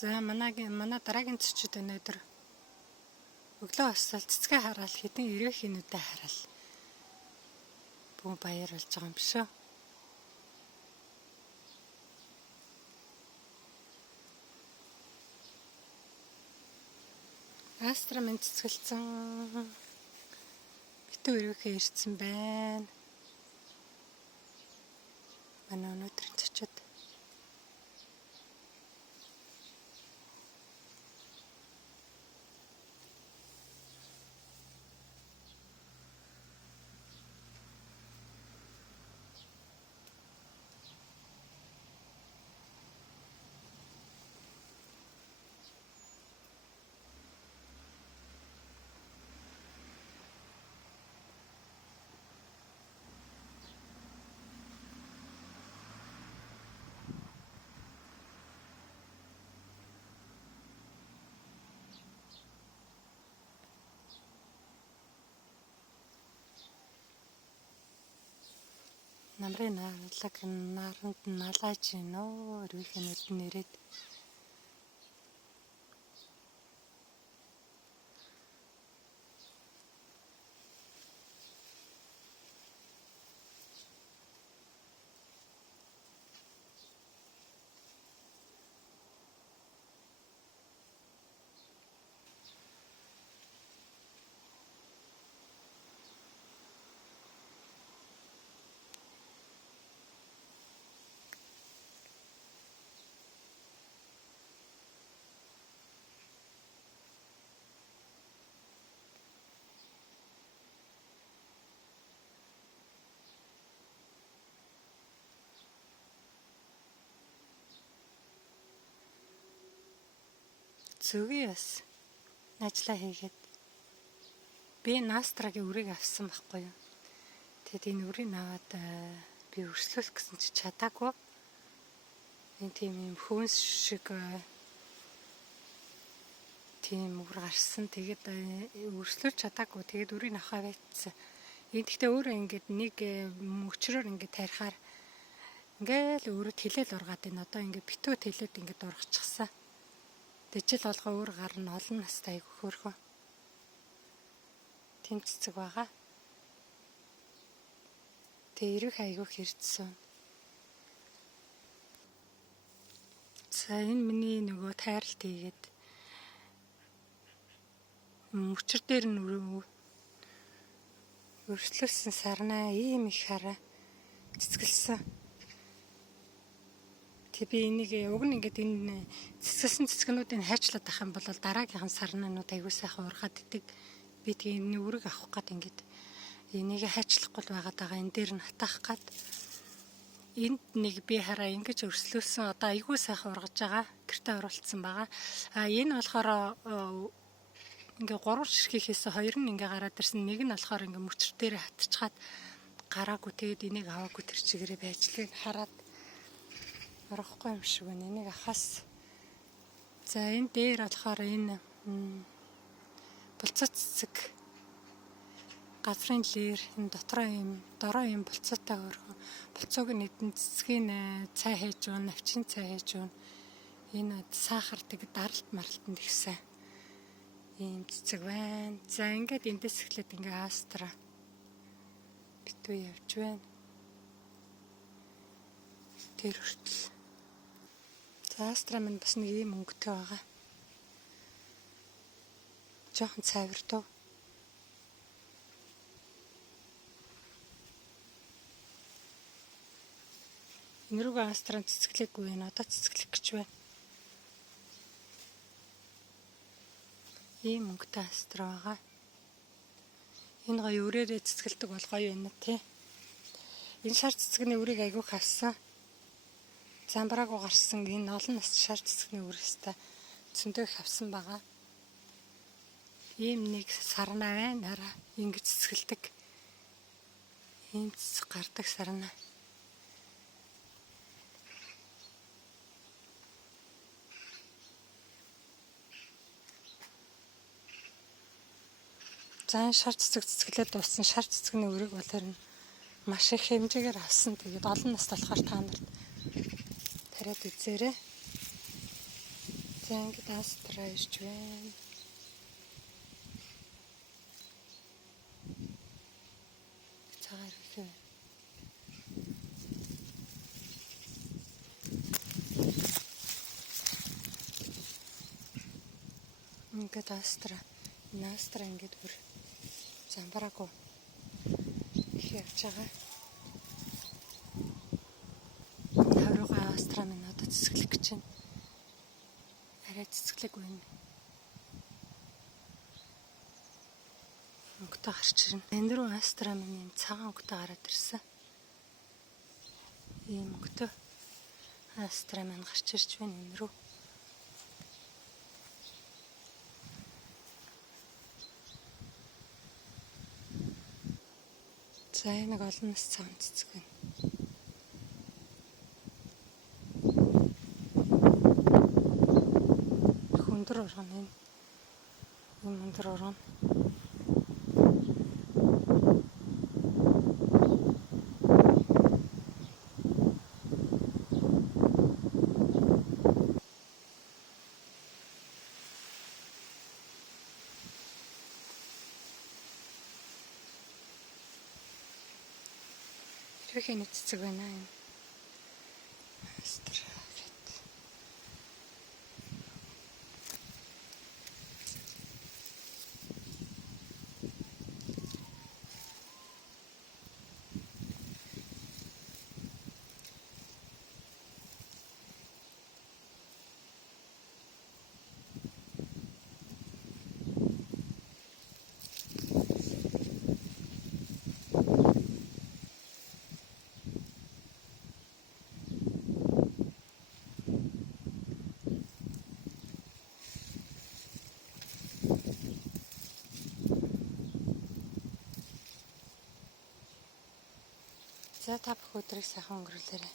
За манай дараагийн цэцэд өнөөдөр өглөө босоод цэцгээ хараад хэдэн ирээхийнүүдэд хараад бүү баяр болж байгаа юм биш үү? Астра минь цэцгэлцэн битүү ирээхээ ирсэн байна. Манай өнөөдрийн цэцэд намрын наалаг наранд налааж гинөө ирээхийнүүд нэрээд зүгий бас ажиллаа хийгээд би Настрагийн үрийг авсан байхгүй юу. Тэгэд энэ үрийг аваад би өрслөх гэсэн чи чадаагүй. Энэ тийм юм хөөс шиг тийм үр гарсан. Тэгээд өрслөж чадаагүй. Тэгээд үрийг авахаа байцсан. Энэ гэхдээ өөрөө ингээд нэг мөчрөөр ингээд тарихаар ингээл өөрөд хилээл ургаад байна. Одоо ингээд битүүт хилээд ингээд ургачихсан. Тэжил болгоо өөр гар нь олон настай айгүй хөөрхөн. Тэм цэцэг байгаа. Тэгээ ирэх айгүй хэрцсэн. За энэ миний нөгөө тайралт хийгээд мөчр дээр нь өрслөсөн сарнаа ийм их хараа цэцгэлсэн. Би энийг уг нь ингээд энэ цэцгэлсэн цэцгнүүдийг хайчлаад авах юм бол дараагийнхан сарнаанууд аягүй сайхан ургаад идэг. Би тэгээ энэ үрэг авах гээд ингээд энийг хайчлахгүй байгаа энэ дээр нь хатаах гээд энд нэг би хараа ингэж өрслөөсөн одоо аягүй сайхан ургаж байгаа. Гэртээ оруулсан байгаа. Энэ болохоор ингээ 3 ширхийхээс 2 нь ингээ гараад ирсэн. Нэг нь болохоор ингээ мөчр дээр хатчихад гараагүй. Тэгээд энийг аваагүй тэр чигээрээ байжлыг хараад урахгүй юм шиг байна. Энийг ахаас. За энэ дээр болохоор энэ булцат цэцэг газрын лэр энэ дотроо юм дороо юм булцаатай өргөн. Булцууг нь эдэн цэцгийн цай хийж өгнө, навчин цай хийж өгнө. Энэ сахар тэг даралт маралтанд ихсэн. Ийм цэцэг байна. За ингээд эндээс эхлээд ингээ астра битүү явж байна. Тэр хүртэл астра минь бас нэг ийм өнгөтэй байгаа. Жохон цайвартав. Энэ рүүгээ астран цэцгэлээгүй байна. Одоо цэцгэлэх гэж байна. Ийм өнгөтэй астра байгаа. Энэ гоё өрөөрөө цэцгэлдэг бол гоё байна тий. Энэ шар цэцгний үрийг айгүй хавсан. Замбраагүй гарсан энэ олон нас шар цэцгний үрээстэй зөндөө хавсан байгаа. Ийм нэг сарнаа байна хараа. Ингэж цэцгэлдэг. Ийм цэцэг гардаг сарнаа. За шар цэцэг цэцгэлээд дууссан шар цэцгний үрийг бол тэр нь маш их хэмжээгээр авсан. Тэгээд олон нас болохоор та нарт тариад үзээрэй. За ингээд астра ирж байна. Цагаар ихэ. Ингээд астра ингээд бүр замбараагүй их явж байгаа. Тавруугаа астра минь одоо цэцгэлэх гэж байна. Арай цэцгэлэг байна. Өнгөтэй гарч ирнэ. Энд рүү астра минь цагаан өнгөтэй гараад ирсэн. Ийм өнгөтэй астра минь гарч ирж байна энэ рүү. За нэг олон нас цагаан цэцэг байна. Өндөр ургана энэ. Ийм өндөр ургана. Тэрхий нэг цэцэг байна энэ. Астра гэдэг. За та бүх өдрийг сайхан өнгөрүүлээрэй.